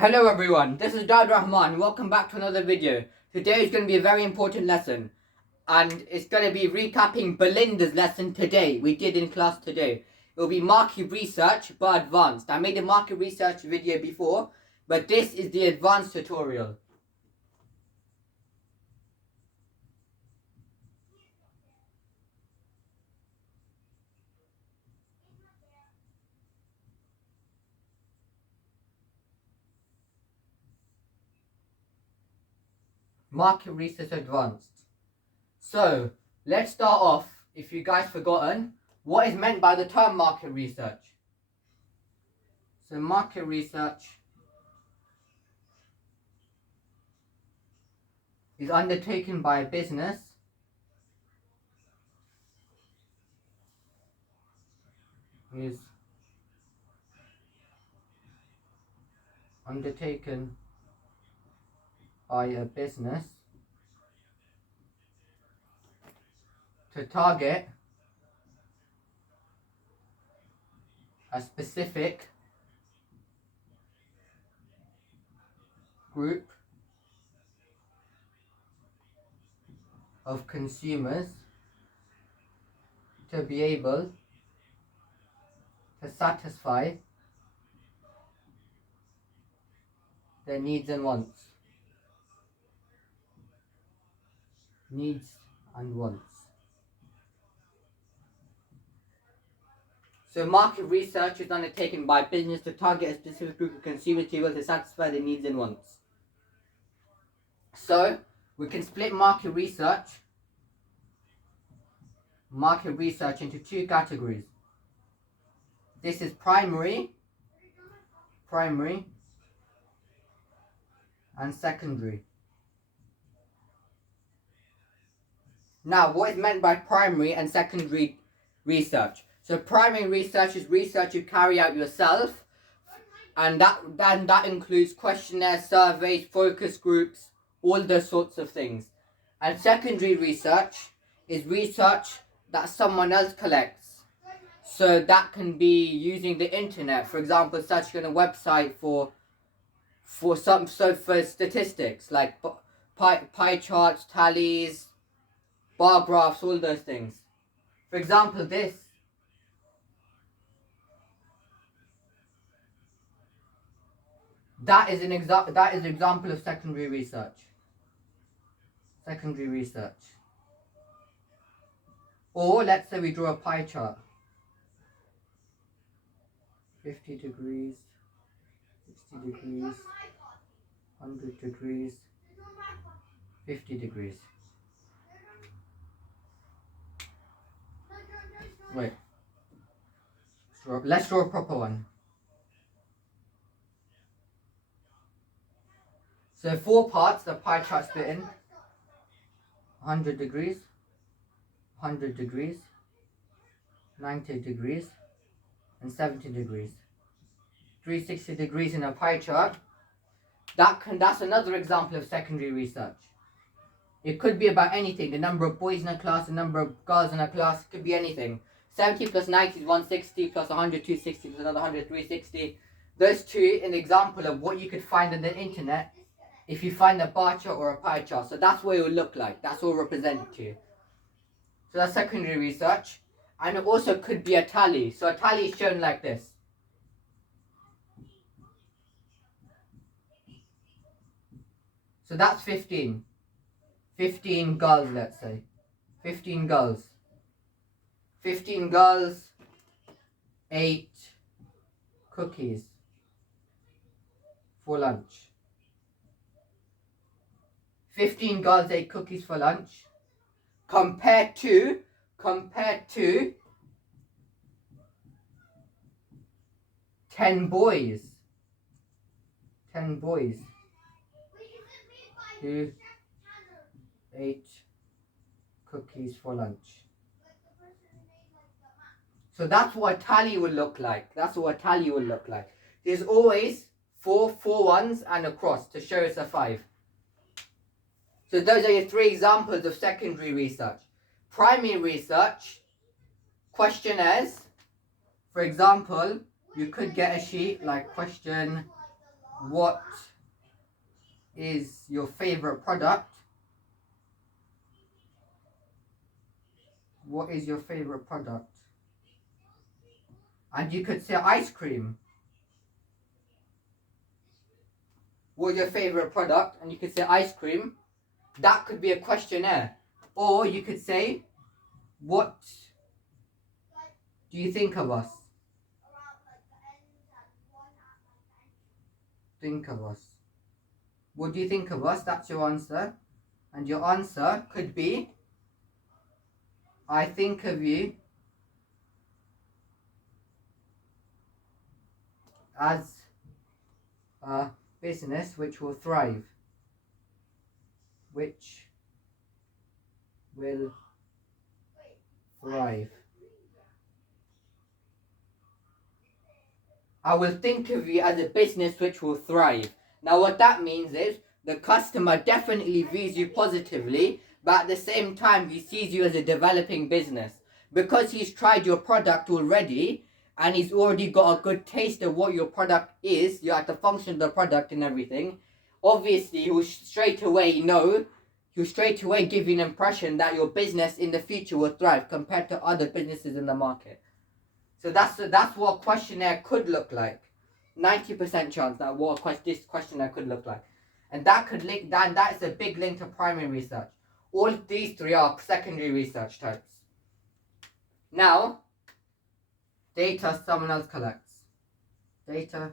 Hello everyone, this is Dad Rahman. Welcome back to another video. Today is going to be a very important lesson, and it's going to be recapping Belinda's lesson today. We did in class today. It will be market research but advanced. I made a market research video before, but this is the advanced tutorial. Market research advanced. So let's start off. If you guys forgotten, what is meant by the term market research? So market research is undertaken by a business is undertaken by a business to target a specific group of consumers to be able to satisfy their needs and wants. Needs and wants. So market research is undertaken by business to target a specific group of consumers to be able to satisfy their needs and wants. So we can split market research into two categories. This is primary and secondary. Now, what is meant by primary and secondary research? So primary research is research you carry out yourself, and that includes questionnaires, surveys, focus groups, all those sorts of things. And secondary research is research that someone else collects. So that can be using the internet, for example, searching on a website for statistics like pie charts, tallies, bar graphs, all those things. For example, that is an example of secondary research. Secondary research. Or let's say we draw a pie chart. 50 degrees, 60 degrees, 100 degrees, 50 degrees. Wait. Let's draw a proper one. So 4 parts, the pie chart split in 100 degrees, 100 degrees, 90 degrees, and 70 degrees. 360 degrees in a pie chart. That's another example of secondary research. It could be about anything. The number of boys in a class, the number of girls in a class, it could be anything. 70 plus 90 is 160, plus 100, 260, plus another 100, 360. Those two, an example of what you could find on the internet if you find a bar chart or a pie chart. So that's what it will look like. That's all represented to you. So that's secondary research. And it also could be a tally. So a tally is shown like this. So that's 15. 15 girls, let's say. 15 girls. 15 girls ate cookies for lunch. 15 girls ate cookies for lunch compared to 10 boys. 10 boys who ate cookies for lunch. So that's what a tally will look like. There's always four ones and a cross to show it's a 5. So those are your 3 examples of secondary research. Primary research, questionnaires. For example, you could get a sheet like question What is your favorite product? What is your favorite product? And you could say ice cream. What is your favorite product? And you could say ice cream. That could be a questionnaire. Or you could say, what do you think of us? Think of us. What do you think of us? That's your answer. And your answer could be, I think of you as a business which will thrive. Which will thrive. I will think of you as a business which will thrive. Now what that means is the customer definitely views you positively, but at the same time he sees you as a developing business. Because he's tried your product already and he's already got a good taste of what your product is, you have the function of the product and everything, obviously he'll straight away give you an impression that your business in the future will thrive compared to other businesses in the market. So that's what a questionnaire could look like. 90% chance that this questionnaire could look like. And that could link that is a big link to primary research. All these three are secondary research types. Now, data someone else collects. Data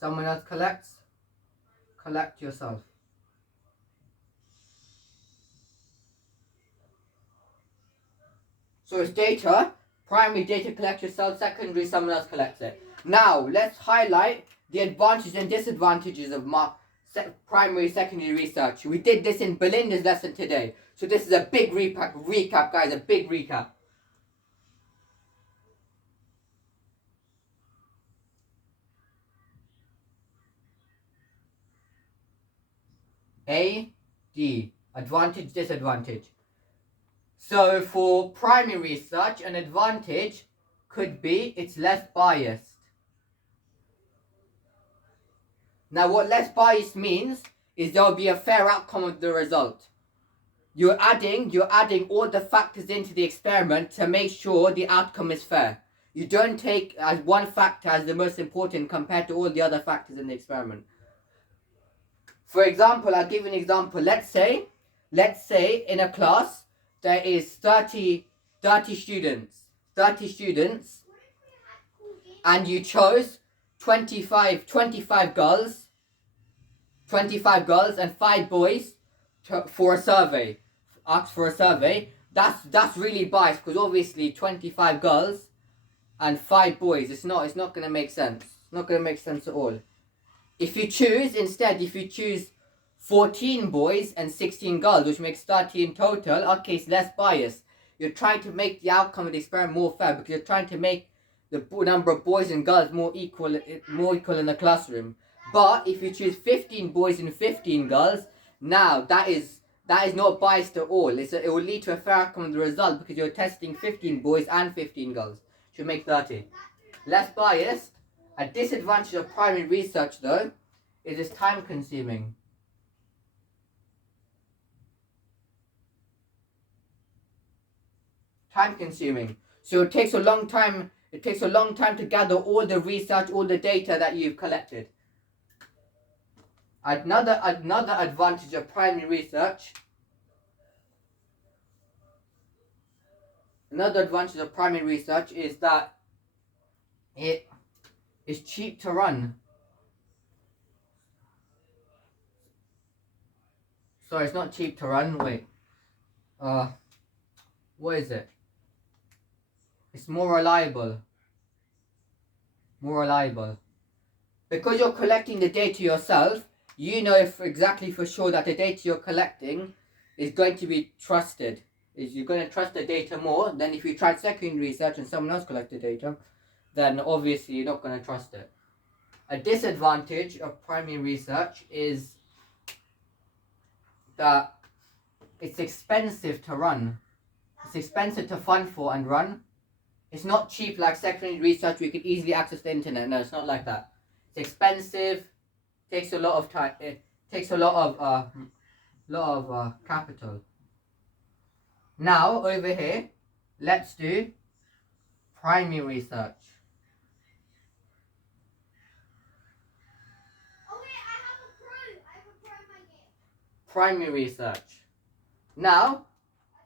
someone else collects. Collect yourself. So it's data, primary data collect yourself, secondary someone else collects it. Now let's highlight the advantages and disadvantages of primary secondary research. We did this in Belinda's lesson today. So this is a big recap guys, a big recap. A, D, advantage, disadvantage. So for primary research, an advantage could be it's less biased. Now what less biased means is there will be a fair outcome of the result. You're adding all the factors into the experiment to make sure the outcome is fair. You don't take as one factor as the most important compared to all the other factors in the experiment. For example, I'll give you an example. Let's say in a class there is 30 students, and you chose 25 girls and 5 boys for a survey. Asked for a survey. That's really biased because obviously 25 girls and 5 boys. It's not going to make sense. It's not going to make sense at all. If you choose 14 boys and 16 girls, which makes 30 in total, okay, it's less biased. You're trying to make the outcome of the experiment more fair because you're trying to make the number of boys and girls more equal in the classroom. But if you choose 15 boys and 15 girls, now that is not biased at all. It will lead to a fair outcome of the result because you're testing 15 boys and 15 girls. Should make 30. Less biased. A disadvantage of primary research, though, is it's time consuming. So it takes a long time. It takes a long time to gather all the research, all the data that you've collected. Another advantage of primary research. Another advantage of primary research is that it is cheap to run. Sorry, it's not cheap to run. Wait. What is it? It's more reliable. Because you're collecting the data yourself, you know exactly for sure that the data you're collecting is going to be trusted. You're going to trust the data more than if you tried secondary research and someone else collected data, then obviously you're not going to trust it. A disadvantage of primary research is that it's expensive to run. It's expensive to fund for and run. It's not cheap like secondary research where you can easily access the internet. No, it's not like that. It's expensive, takes a lot of time, it takes a lot of capital. Now, over here, let's do primary research. Oh wait, I have a pro in my game. Primary research. Now,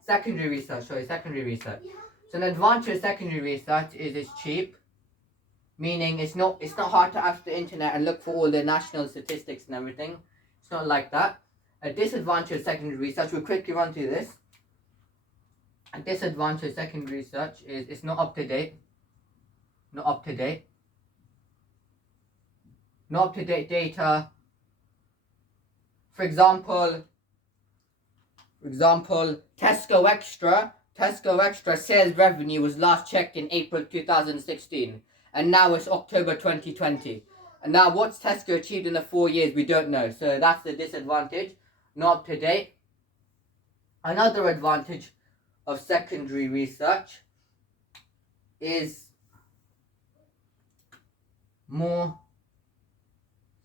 secondary research, secondary research. Yeah. So an advantage of secondary research is it's cheap, meaning it's not hard to access the internet and look for all the national statistics and everything. It's not like that. A disadvantage of secondary research, we'll quickly run through this. A disadvantage of secondary research is it's not up to date. Not up to date. Not up to date data. For example, Tesco Extra sales revenue was last checked in April 2016, and now it's October 2020. And now what's Tesco achieved in the 4 years, we don't know. So that's the disadvantage, not up to date. Another advantage of secondary research is more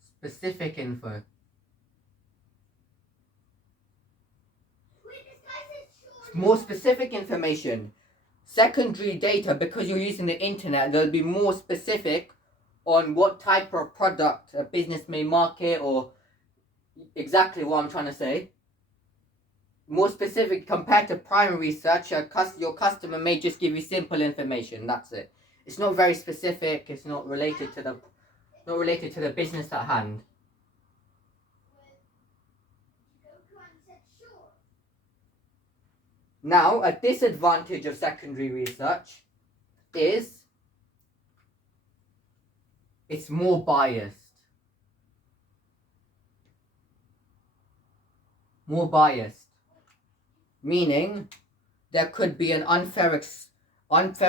specific info. More specific information. Secondary data, because you're using the internet, there'll be more specific on what type of product a business may market, or exactly what I'm trying to say. More specific compared to primary research. Your customer may just give you simple information. That's it. It's not very specific. It's not related to the business at hand. Now, a disadvantage of secondary research is it's more biased. More biased. Meaning, there could be an unfair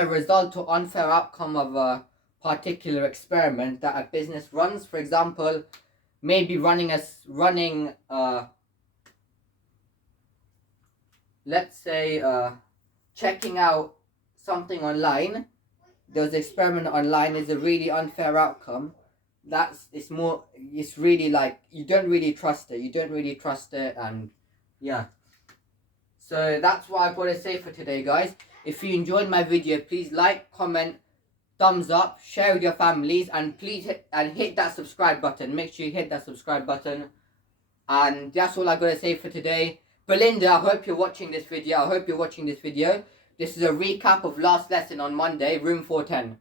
result or unfair outcome of a particular experiment that a business runs. For example, maybe let's say checking out something online. There's an experiment online, is a really unfair outcome. It's really like you don't really trust it. And yeah, so that's what I've got to say for today, guys. If you enjoyed my video, please like, comment, thumbs up, share with your families, and please hit that subscribe button. Make sure you hit that subscribe button. And that's all I've got to say for today. Belinda, I hope you're watching this video. This is a recap of last lesson on Monday, room 410.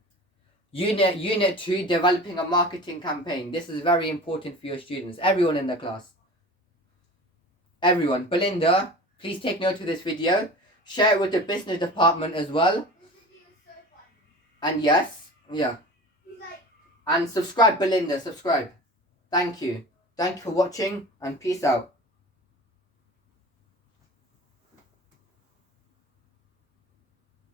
Unit 2, developing a marketing campaign. This is very important for your students. Everyone in the class. Everyone. Belinda, please take note of this video. Share it with the business department as well. And yes, yeah. And subscribe, Belinda, subscribe. Thank you. Thank you for watching, and peace out.